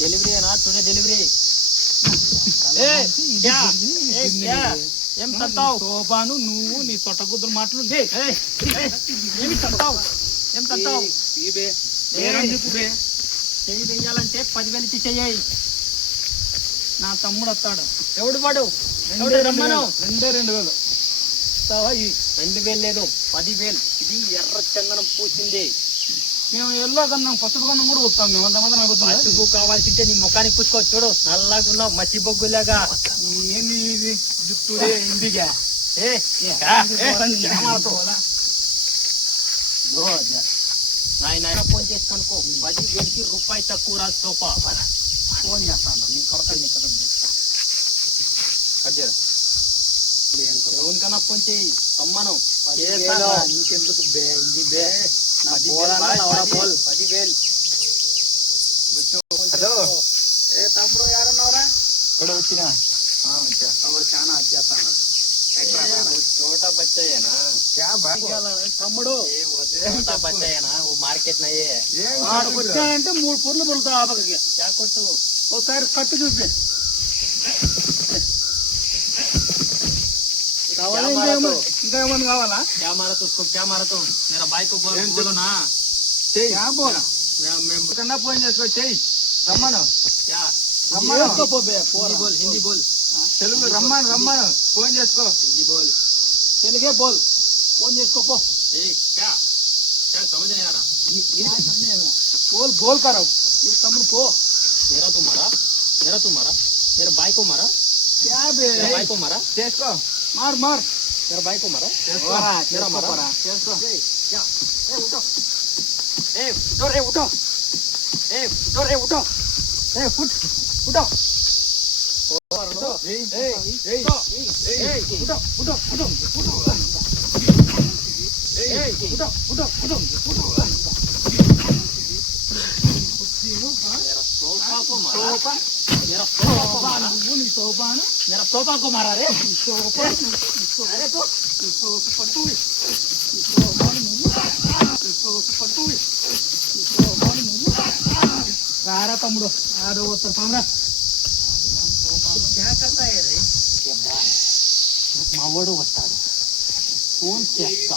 delivery है ना today delivery ఏం తంతావు శోభాను నువ్వు నీ తొట్టగుద్దులు మాటలు ఏమి తంతావు ఏం తంతావు చెయ్యి వెయ్యాలంటే 10,000 ఇచ్చి చెయ్యి నా తమ్ముడు వస్తాడు ఎవడు వాడు ఎవడు రమ్మను 2,000 2,000 లేదు 10,000 ఇది ఎర్ర చందనం పూసింది మేము ఎల్లో కన్నాం పసుపు కన్నం కూడా వస్తాం మేము అంతమంది పసుపు కావాల్సింటే నీ ముఖానికి పుచ్చుకో చూడు నల్లగా ఉన్నావు మచ్చి బొగ్గులాగా ఏంది ఇది జుట్టు ఇందిగా నాయన ఫోన్ చేసి కనుకో 10,000కి రూపాయి తక్కువ రాదు సోఫా ఫోన్ చేస్తాను నీ కొడకని ఇక్కడ ఎవరికన్నా ఫోన్ చేయి తమ్మను నీకెందుకు 10,000 హలో ఏ తమ్ముడు ఎవరున్నావురా ఇక్కడ వచ్చినా తమ్ముడు చాలా వచ్చేస్తాను छोटा बच्चा है ना తమ్ముడు छोटा बच्चा है ना वो मार्केट नहीं है వచ్చానంటే 3 పొర్లు దొరుకుతావు ఆపకి क्या कुछ ఒకసారి కట్టు చూపి కావాలా ఇంకా ఏమన్నా కావాలా क्या मारा तो उसको क्या मारा तो मेरा भाई को बोलो ना क्या बोला కన్నా ఫోన్ చేసుకో చెయ్యి రమ్మను क्या రమ్మను हिंदी बोल తెలుగు రమ్మను ఫోన్ చేసుకో हिंदी बोल తెలుగే బోల్ ఫోన్ చేసుకో పో क्या क्या समझ नहीं आ रहा बोल करो ये तम्मुड़ पो मेरा तू मारा मेरे भाई को मारा क्या मेरे भाई को मारा చేసుకో मार मेरा भाई को मारा मेरा मारा చేసుకో क्या उठो उठो उठो मेरा सोफा को मारा रे रारा तम्मुड़ो आडो उत्तर पामरा क्या करता है रे మావాడు వస్తాడు ఫోన్ చేస్తా